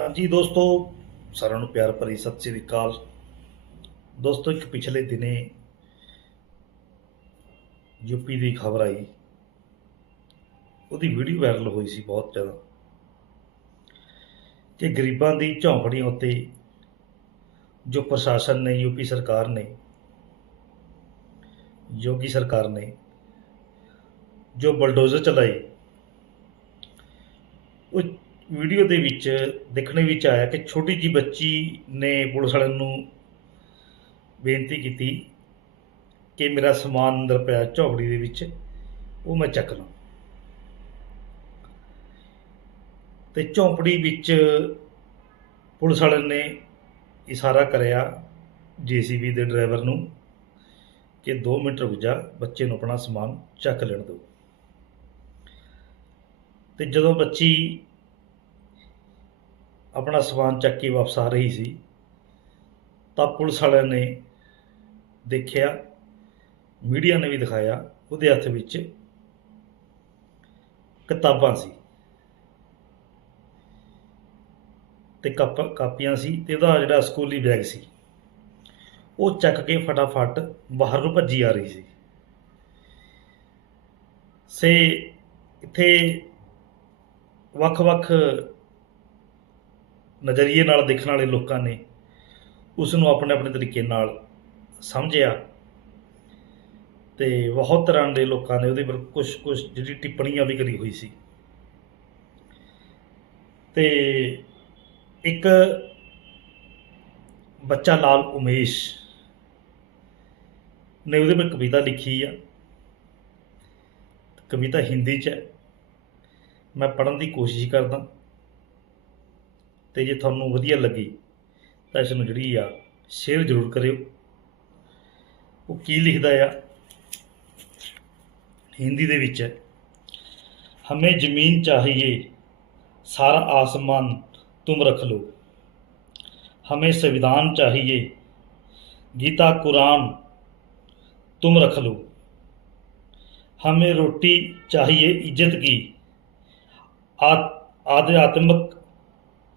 ਹਾਂਜੀ ਦੋਸਤੋ, ਸਾਰਿਆਂ ਨੂੰ ਪਿਆਰ ਭਰੀ ਸਤਿ ਸ੍ਰੀ ਅਕਾਲ। ਦੋਸਤੋ, ਇੱਕ ਪਿਛਲੇ ਦਿਨੇ ਯੂਪੀ ਦੀ ਖਬਰ ਆਈ। ਉਹਦੀ ਵੀਡੀਓ ਵਾਇਰਲ ਹੋਈ ਸੀ ਬਹੁਤ ਜ਼ਿਆਦਾ ਕਿ ਗਰੀਬਾਂ ਦੀ ਝੌਂਪੜੀਆਂ ਉੱਤੇ ਜੋ ਪ੍ਰਸ਼ਾਸਨ ਨੇ, ਯੂਪੀ ਸਰਕਾਰ ਨੇ, ਯੋਗੀ ਸਰਕਾਰ ਨੇ ਜੋ ਬਲਡੋਜ਼ਰ ਚਲਾਏ ਉਹ ਵੀਡੀਓ ਦੇ ਵਿੱਚ, ਦੇਖਣੇ ਵਿੱਚ ਆਇਆ ਕਿ ਛੋਟੀ ਜੀ ਬੱਚੀ ਨੇ ਪੁਲਿਸ ਵਾਲਿਆਂ ਨੂੰ ਬੇਨਤੀ ਕੀਤੀ ਕਿ ਮੇਰਾ ਸਮਾਨ ਅੰਦਰ ਪਿਆ ਝੋਪੜੀ ਦੇ ਵਿੱਚ, ਉਹ ਮੈਂ ਚੱਕ ਲਾਂ ਤੇ ਝੌਂਪੜੀ ਵਿੱਚ ਪੁਲਿਸ ਵਾਲਿਆਂ ਨੇ ਇਸ਼ਾਰਾ ਕਰਿਆ ਜੀਸੀਬੀ ਦੇ ਡਰਾਈਵਰ ਨੂੰ ਕਿ 2 ਮਿੰਟ ਰੁਕ ਜਾ, ਬੱਚੇ ਨੂੰ ਆਪਣਾ ਸਮਾਨ ਚੱਕ ਲੈਣ ਦਿਓ। ਤੇ ਜਦੋਂ ਬੱਚੀ ਆਪਣਾ ਸਮਾਨ ਚੱਕ ਕੇ ਵਾਪਸ ਆ ਰਹੀ ਸੀ, ਤਾਂ ਪੁਲਿਸ ਵਾਲਿਆਂ ਨੇ ਦੇਖਿਆ, ਮੀਡੀਆ ਨੇ ਵੀ ਦਿਖਾਇਆ, ਉਹਦੇ ਹੱਥ ਵਿੱਚ ਕਿਤਾਬਾਂ ਸੀ। ਤੇ ਕੱਪ, ਕਾਪੀਆਂ ਸੀ ਤੇ ਉਹਦਾ ਜਿਹੜਾ ਸਕੂਲੀ ਬੈਗ ਸੀ, ਉਹ ਚੱਕ ਕੇ ਫਟਾਫਟ ਬਾਹਰ ਨੂੰ ਭੱਜੀ ਆ ਰਹੀ ਸੀ। ਸੇ, ਇੱਥੇ ਵੱਖ-ਵੱਖ ਨਜ਼ਰੀਏ ਨਾਲ ਦੇਖਣ ਵਾਲੇ ਲੋਕਾਂ ਨੇ ਉਸ ਨੂੰ ਆਪਣੇ ਆਪਣੇ ਤਰੀਕੇ ਨਾਲ ਸਮਝਿਆ ਤੇ ਬਹੁਤ ਤਰ੍ਹਾਂ ਦੇ ਲੋਕਾਂ ਨੇ ਉਹਦੇ ਪਰ ਕੁਝ ਕੁਝ ਜਿਹੜੀ ਟਿੱਪਣੀਆਂ ਵੀ ਕਰੀ ਹੋਈ ਸੀ। ਤੇ ਇੱਕ ਬੱਚਾ ਲਾਲ ਉਮੇਸ਼ ਨੇ ਉਹਦੇ ਪਰ ਕਵਿਤਾ ਲਿਖੀ ਆ। ਕਵਿਤਾ ਹਿੰਦੀ ਚ ਹੈ। ਮੈਂ ਪੜ੍ਹਨ ਦੀ ਕੋਸ਼ਿਸ਼ ਕਰਦਾ। ਤੇ ਜੇ ਤੁਹਾਨੂੰ ਵਧੀਆ ਲੱਗੀ ਤਾਂ ਇਸ ਨੂੰ ਜਿਹੜੀ ਆ ਸ਼ੇਅਰ ਜ਼ਰੂਰ ਕਰਿਓ। ਉਹ ਕੀ ਲਿਖਦਾ ਆ? ਹਿੰਦੀ ਦੇ ਵਿੱਚ, ਹਮੇ ਜ਼ਮੀਨ ਚਾਹੀਏ, ਸਾਰਾ ਆਸਮਾਨ ਤੁਮ ਰਖ ਲੋ ਸੰਵਿਧਾਨ ਚਾਹੀਏ, ਗੀਤਾ, ਕੁਰਾਨ ਤੁਮ तुम रख ਹਮੇ ਰੋਟੀ ਚਾਹੀਏ, ਇੱਜ਼ਤ ਕੀ? ਆਦਿ आध्यात्मिक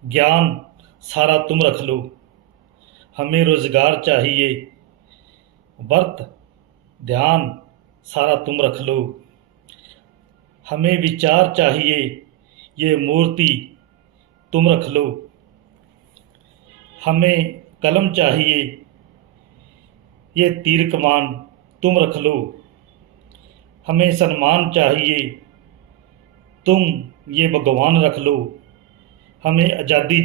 ज्ञान सारा तुम रख लो। हमें रोज़गार चाहिए। व्रत, ध्यान सारा तुम रख लो। हमें विचार चाहिए। ये मूर्ति तुम रख लो। हमें कलम चाहिए। ये तीर कमान तुम रख लो। हमें सम्मान चाहिए। तुम ये भगवान रख लो। हमें आज़ादी